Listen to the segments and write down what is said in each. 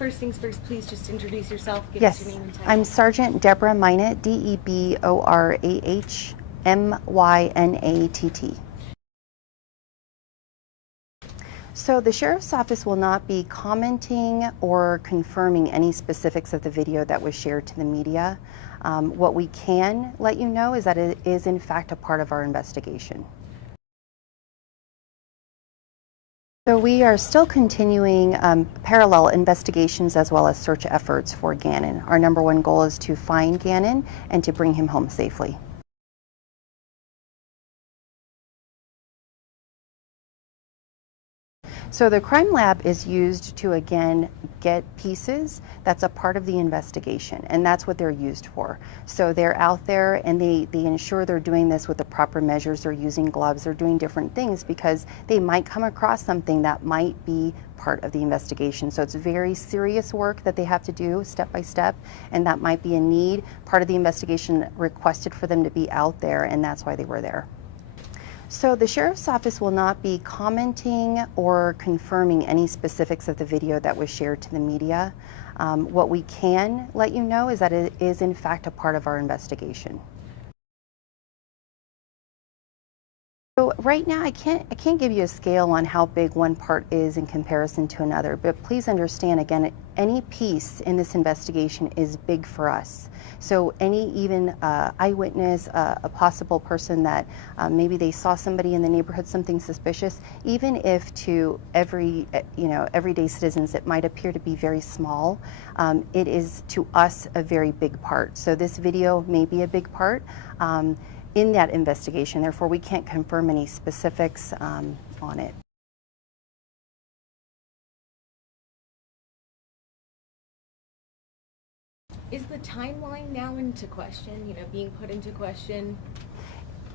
First things first, please just introduce yourself. Give Yes, us your name and title. I'm Sergeant Deborah Minott, DEBORAH MYNATT. So the Sheriff's Office will not be commenting or confirming any specifics of the video that was shared to the media. What we can let you know is that it is in fact a part of our investigation. So we are still continuing parallel investigations as well as search efforts for Gannon. Our number one goal is to find Gannon and to bring him home safely. So the crime lab is used to, again, get pieces. That's a part of the investigation, and that's what they're used for. So they're out there and they ensure they're doing this with the proper measures. They're using gloves, they're doing different things because they might come across something that might be part of the investigation. So it's very serious work that they have to do step by step, and that might be a need. Part of the investigation requested for them to be out there, and that's why they were there. So the Sheriff's Office will not be commenting or confirming any specifics of the video that was shared to the media. What we can let you know is that it is in fact a part of our investigation. So right now I can't give you a scale on how big one part is in comparison to another, but please understand again, any piece in this investigation is big for us. So any even eyewitness, a possible person that maybe they saw somebody in the neighborhood, something suspicious, even if to everyday citizens it might appear to be very small, it is to us a very big part. So this video may be a big part in that investigation, therefore we can't confirm any specifics on it. Is the timeline now into question, being put into question?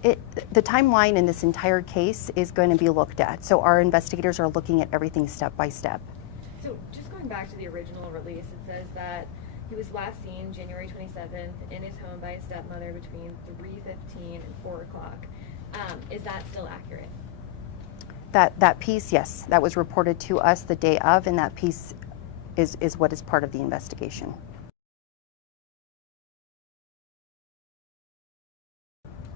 The timeline in this entire case is going to be looked at. So our investigators are looking at everything step by step. So just going back to the original release, it says that he was last seen January 27th in his home by his stepmother between 3:15 and 4 o'clock. Is that still accurate? That piece, yes, that was reported to us the day of, and that piece is what is part of the investigation.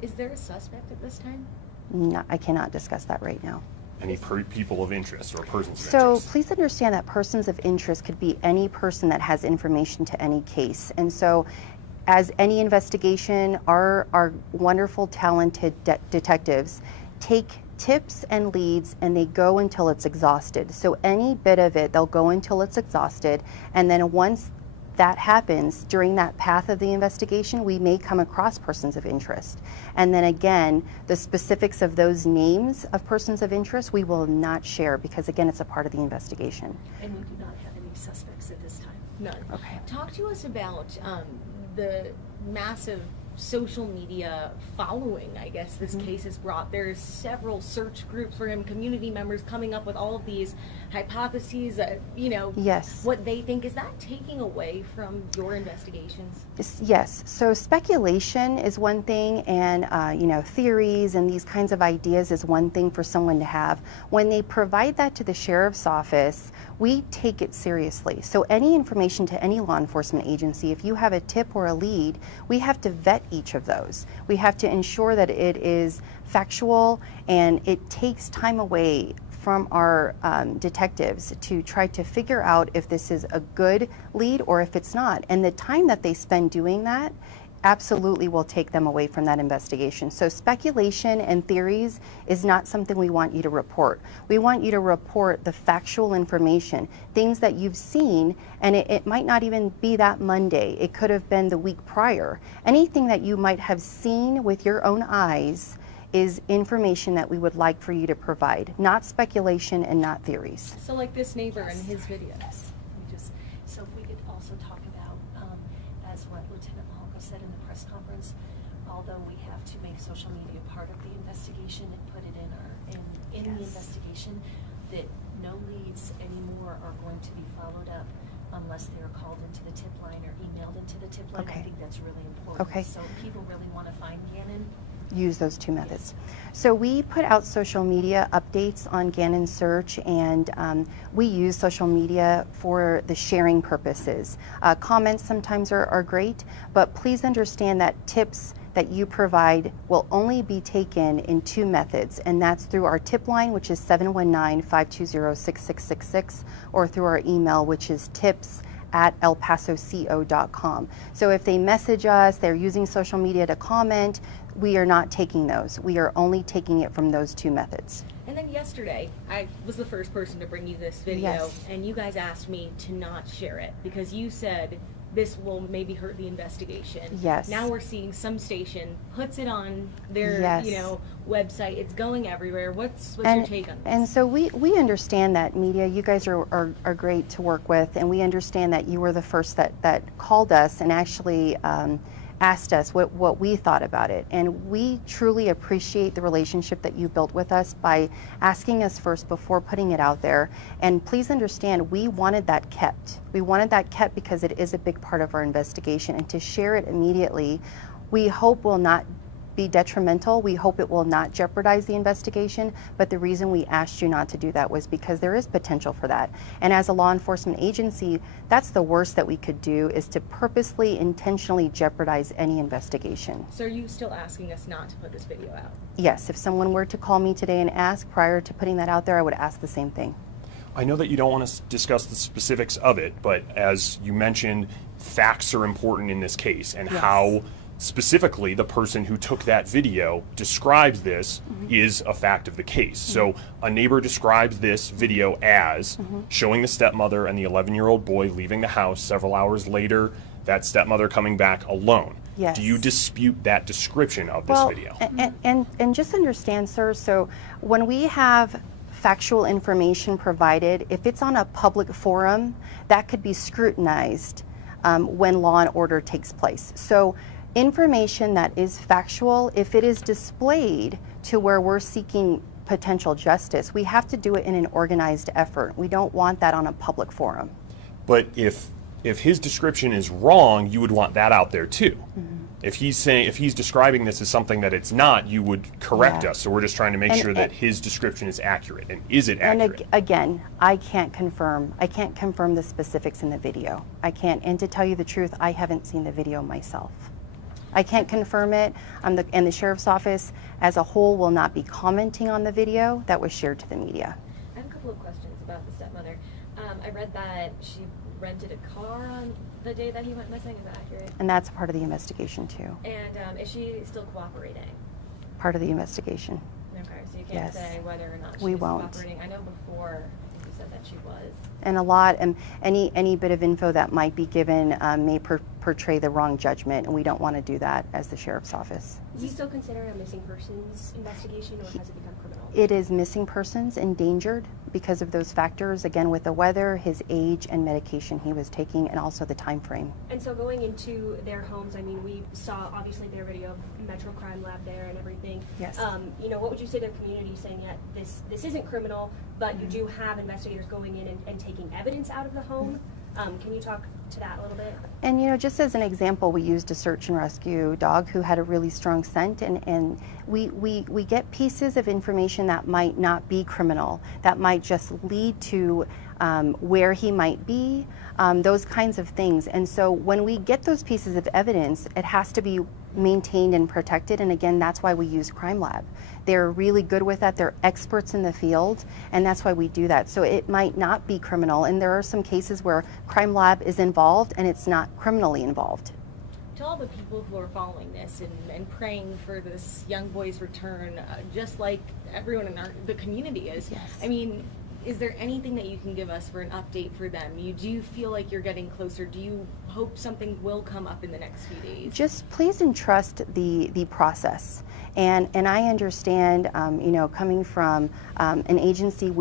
Is there a suspect at this time? No, I cannot discuss that right now. Any people of interest or persons of So interest? please understand that persons of interest could be any person that has information to any case. And so as any investigation, our wonderful, talented detectives take tips and leads and they go until it's exhausted. So any bit of it, they'll go until it's exhausted. And then once that happens, during that path of the investigation, we may come across persons of interest. And then again, the specifics of those names of persons of interest, we will not share because again, it's a part of the investigation. And we do not have any suspects at this time? None. Okay. Talk to us about the massive social media following, I guess, this case has brought. There's several search groups for him, community members coming up with all of these hypotheses, Yes. what they think. Is that taking away from your investigations? Yes. So speculation is one thing, and theories and these kinds of ideas is one thing for someone to have. When they provide that to the Sheriff's Office, we take it seriously. So any information to any law enforcement agency, if you have a tip or a lead, we have to vet each of those. We have to ensure that it is factual and it takes time away from our detectives to try to figure out if this is a good lead or if it's not. And the time that they spend doing that absolutely will take them away from that investigation. So speculation and theories is not something we want you to report. We want you to report the factual information, things that you've seen, and it might not even be that Monday. It could have been the week prior. Anything that you might have seen with your own eyes is information that we would like for you to provide, not speculation and not theories. So like this neighbor in his video. Yes. So if we could also talk about, as what Lieutenant Malongo said in the press conference, although we have to make social media part of the investigation and put it in the investigation, that no leads anymore are going to be followed up unless they are called into the tip line or emailed into the tip line. Okay. I think that's really important. Okay. So people really want to find Gannon. use those two methods. So we put out social media updates on Gannon Search, and we use social media for the sharing purposes. Comments sometimes are great, but please understand that tips that you provide will only be taken in two methods, and that's through our tip line, which is 719-520-6666, or through our email, which is tips@elpasoco.com. So if they message us, they're using social media to comment, we are not taking those. We are only taking it from those two methods. And then yesterday, I was the first person to bring you this video, Yes. and you guys asked me to not share it because you said this will maybe hurt the investigation. Yes. Now we're seeing some station puts it on their Yes. website. It's going everywhere. What's your take on this? And so we understand that media, you guys are great to work with, and we understand that you were the first that called us and actually asked us what we thought about it. And we truly appreciate the relationship that you built with us by asking us first before putting it out there. And please understand, we wanted that kept. We wanted that kept because it is a big part of our investigation. And to share it immediately, we hope will not be detrimental. We hope it will not jeopardize the investigation, but the reason we asked you not to do that was because there is potential for that. And as a law enforcement agency, that's the worst that we could do, is to purposely, intentionally jeopardize any investigation. So are you still asking us not to put this video out? Yes, if someone were to call me today and ask prior to putting that out there, I would ask the same thing. I know that you don't want to discuss the specifics of it, but as you mentioned, facts are important in this case, and Yes. how specifically the person who took that video describes this is a fact of the case. So a neighbor describes this video as showing the stepmother and the 11-year-old boy leaving the house. Several hours later, that stepmother coming back alone. Yes. Do you dispute that description of this video? And just understand, sir, so when we have factual information provided, if it's on a public forum, that could be scrutinized when law and order takes place. So information that is factual, if it is displayed to where we're seeking potential justice, we have to do it in an organized effort. We don't want that on a public forum. But if his description is wrong, you would want that out there too. If he's describing this as something that it's not, you would correct us. So we're just trying to make sure that his description is accurate. And is it accurate? And again, I can't confirm the specifics in the video. I can't. And to tell you the truth, I haven't seen the video myself. I can't confirm it, and the Sheriff's Office as a whole will not be commenting on the video that was shared to the media. I have a couple of questions about the stepmother. I read that she rented a car on the day that he went missing. Is that accurate? And that's part of the investigation too. And is she still cooperating? Part of the investigation. Okay, so you can't Yes. say whether or not We she's won't. cooperating. I know before, I think you said that she was. And any bit of info that might be given may portray the wrong judgment, and we don't want to do that as the Sheriff's Office. Is he still considered a missing persons investigation, or has it become criminal? It is missing persons, endangered, because of those factors, again, with the weather, his age, and medication he was taking, and also the time frame. And so going into their homes, I mean, we saw obviously their video of Metro Crime Lab there and everything. Yes. What would you say to the community saying that this isn't criminal, but you do have investigators going in and taking evidence out of the home? Can you talk to that a little bit? And just as an example, we used a search and rescue dog who had a really strong scent, and we get pieces of information that might not be criminal, that might just lead to where he might be, those kinds of things. And so when we get those pieces of evidence, it has to be maintained and protected, and again, that's why we use Crime Lab. They're really good with that. They're experts in the field, and that's why we do that. So it might not be criminal, and there are some cases where Crime Lab is involved and it's not criminally involved. To all the people who are following this and praying for this young boy's return, just like everyone in the community is, Yes. I mean, is there anything that you can give us for an update for them? You do feel like you're getting closer? Do you hope something will come up in the next few days? Just please entrust the process. And I understand, coming from an agency,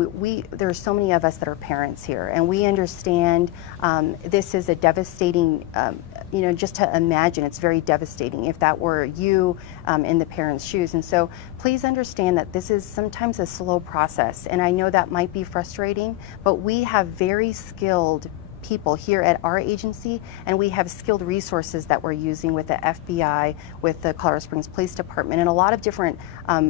there are so many of us that are parents here, and we understand this is a devastating, just to imagine, it's very devastating if that were you in the parents' shoes. And so please understand that this is sometimes a slow process, and I know that might be frustrating, but we have very skilled people here at our agency, and we have skilled resources that we're using with the FBI, with the Colorado Springs Police Department, and a lot of different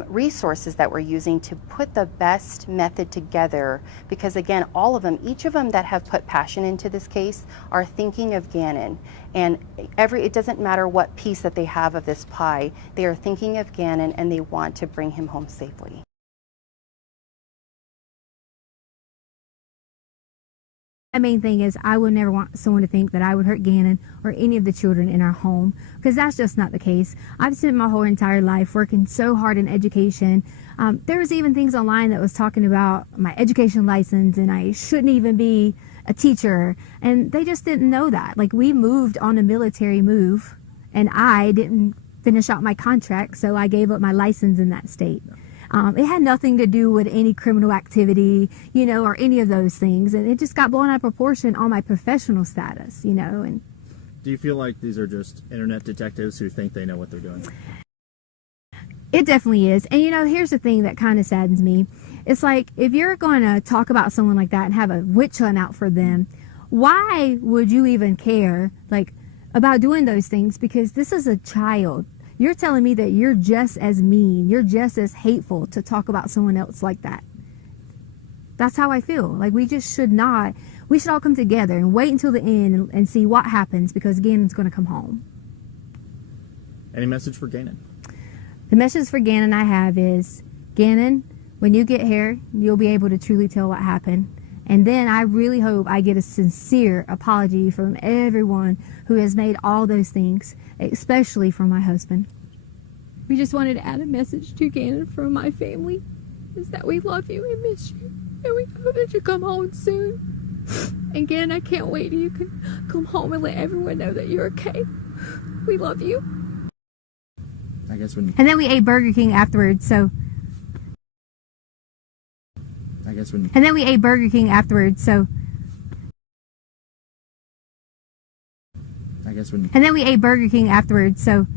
resources that we're using to put the best method together, because again, all of them, each of them that have put passion into this case are thinking of Gannon. And it doesn't matter what piece that they have of this pie, they are thinking of Gannon and they want to bring him home safely. The main thing is I would never want someone to think that I would hurt Gannon or any of the children in our home, because that's just not the case. I've spent my whole entire life working so hard in education. There was even things online that was talking about my education license and I shouldn't even be a teacher, and they just didn't know that. Like, we moved on a military move and I didn't finish out my contract, so I gave up my license in that state. It had nothing to do with any criminal activity, you know, or any of those things. And it just got blown out of proportion on my professional status, you know. And do you feel like these are just internet detectives who think they know what they're doing? It definitely is. And, you know, here's the thing that kind of saddens me. It's like, if you're going to talk about someone like that and have a witch hunt out for them, why would you even care, like, about doing those things? Because this is a child. You're telling me that you're just as mean, you're just as hateful to talk about someone else like that. That's how I feel. Like, we just should not. We should all come together and wait until the end and see what happens, because Gannon's going to come home. Any message for Gannon? The message for Gannon I have is, Gannon, when you get here, you'll be able to truly tell what happened. And then I really hope I get a sincere apology from everyone who has made all those things, especially from my husband. We just wanted to add a message to Gannon from my family, is that we love you and miss you, and we hope that you come home soon. And Gannon, I can't wait till you can come home and let everyone know that you're okay. We love you. I guess when... And then we ate Burger King afterwards, so... I guess when... And then we ate Burger King afterwards, so... I guess when... And then we ate Burger King afterwards, so...